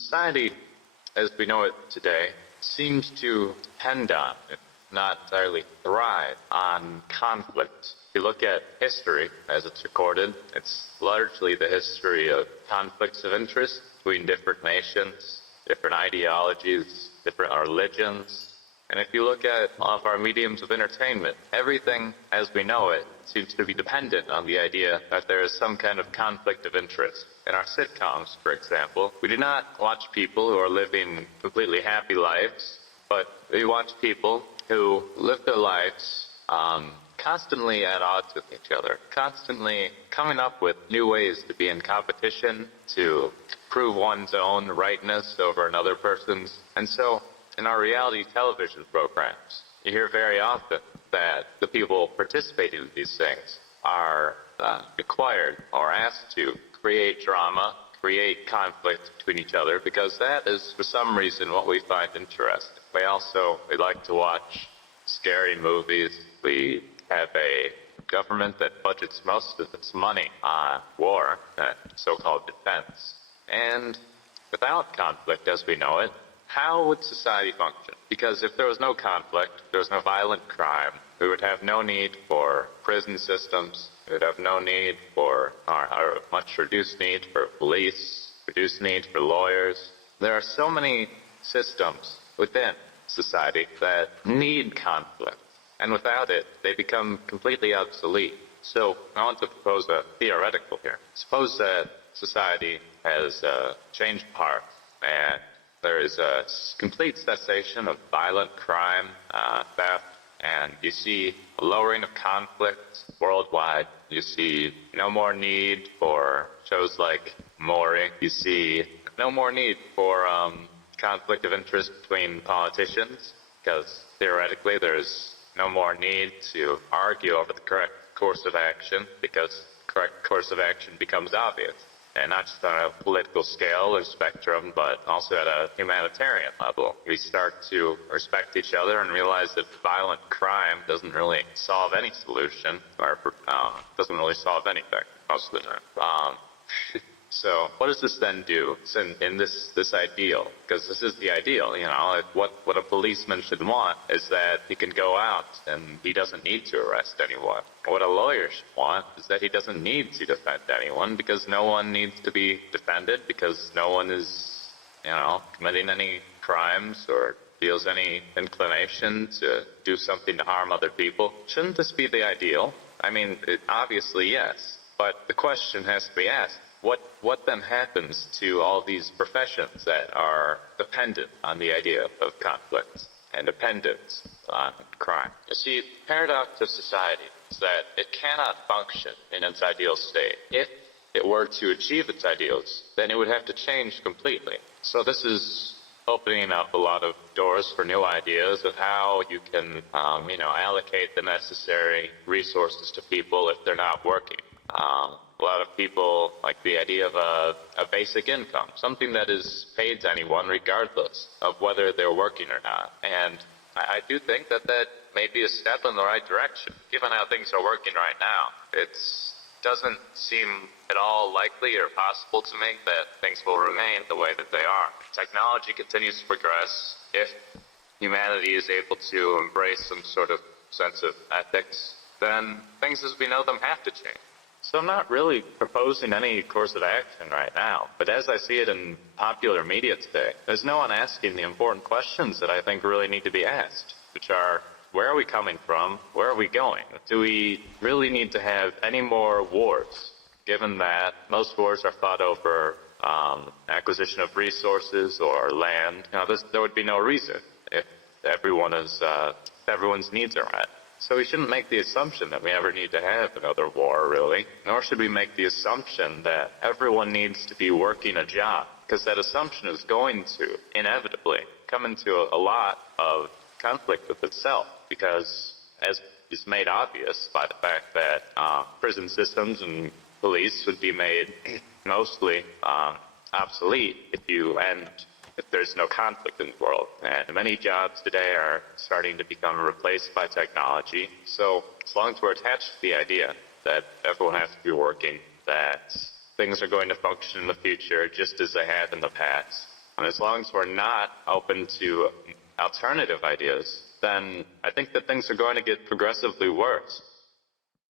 Society, as we know it today, seems to depend on, if not entirely thrive on conflict. If you look at history as it's recorded, it's largely the history of conflicts of interest between different nations, different ideologies, different religions. And if you look at all of our mediums of entertainment, everything as we know it seems to be dependent on the idea that there is some kind of conflict of interest. In our sitcoms, for example, we do not watch people who are living completely happy lives, but we watch people who live their lives constantly at odds with each other, constantly coming up with new ways to be in competition, to prove one's own rightness over another person's. And so, in our reality television programs, you hear very often that the people participating in these things are required or asked to create drama, create conflict between each other, because that is, for some reason, what we find interesting. We like to watch scary movies. We have a government that budgets most of its money on war, that so-called defense. And without conflict as we know it, how would society function? Because if there was no conflict, there was no violent crime, we would have no need for prison systems, we would have no need for, or much reduced need for police, reduced need for lawyers. There are so many systems within society that need conflict, and without it, they become completely obsolete. So I want to propose a theoretical here. Suppose that society has changed parts, and there is a complete cessation of violent crime, theft, and you see a lowering of conflict worldwide. You see no more need for shows like Maury. You see no more need for conflict of interest between politicians, because theoretically there's no more need to argue over the correct course of action, because the correct course of action becomes obvious. And not just on a political scale or spectrum, but also at a humanitarian level. We start to respect each other and realize that violent crime doesn't really solve any solution, or doesn't really solve anything most of the time. So what does this then do in this ideal? Because this is the ideal, you know. What a policeman should want is that he can go out and he doesn't need to arrest anyone. What a lawyer should want is that he doesn't need to defend anyone, because no one needs to be defended, because no one is, you know, committing any crimes or feels any inclination to do something to harm other people. Shouldn't this be the ideal? I mean, obviously yes, but the question has to be asked, what then happens to all these professions that are dependent on the idea of conflict and dependent on crime? You see, the paradox of society is that it cannot function in its ideal state. If it were to achieve its ideals, then it would have to change completely. So this is opening up a lot of doors for new ideas of how you can, allocate the necessary resources to people if they're not working. A lot of people like the idea of a basic income, something that is paid to anyone regardless of whether they're working or not. And I do think that may be a step in the right direction. Given how things are working right now, it doesn't seem at all likely or possible to me that things will remain the way that they are. Technology continues to progress. If humanity is able to embrace some sort of sense of ethics, then things as we know them have to change. So I'm not really proposing any course of action right now, but as I see it in popular media today, there's no one asking the important questions that I think really need to be asked, which are, where are we coming from? Where are we going? Do we really need to have any more wars, given that most wars are fought over acquisition of resources or land? There would be no reason if everyone's needs are met. So we shouldn't make the assumption that we ever need to have another war, really. Nor should we make the assumption that everyone needs to be working a job, because that assumption is going to inevitably come into a lot of conflict with itself, because as is made obvious by the fact that prison systems and police would be made mostly obsolete if there's no conflict in the world. And many jobs today are starting to become replaced by technology. So as long as we're attached to the idea that everyone has to be working, that things are going to function in the future just as they have in the past, And as long as we're not open to alternative ideas, then I think that things are going to get progressively worse.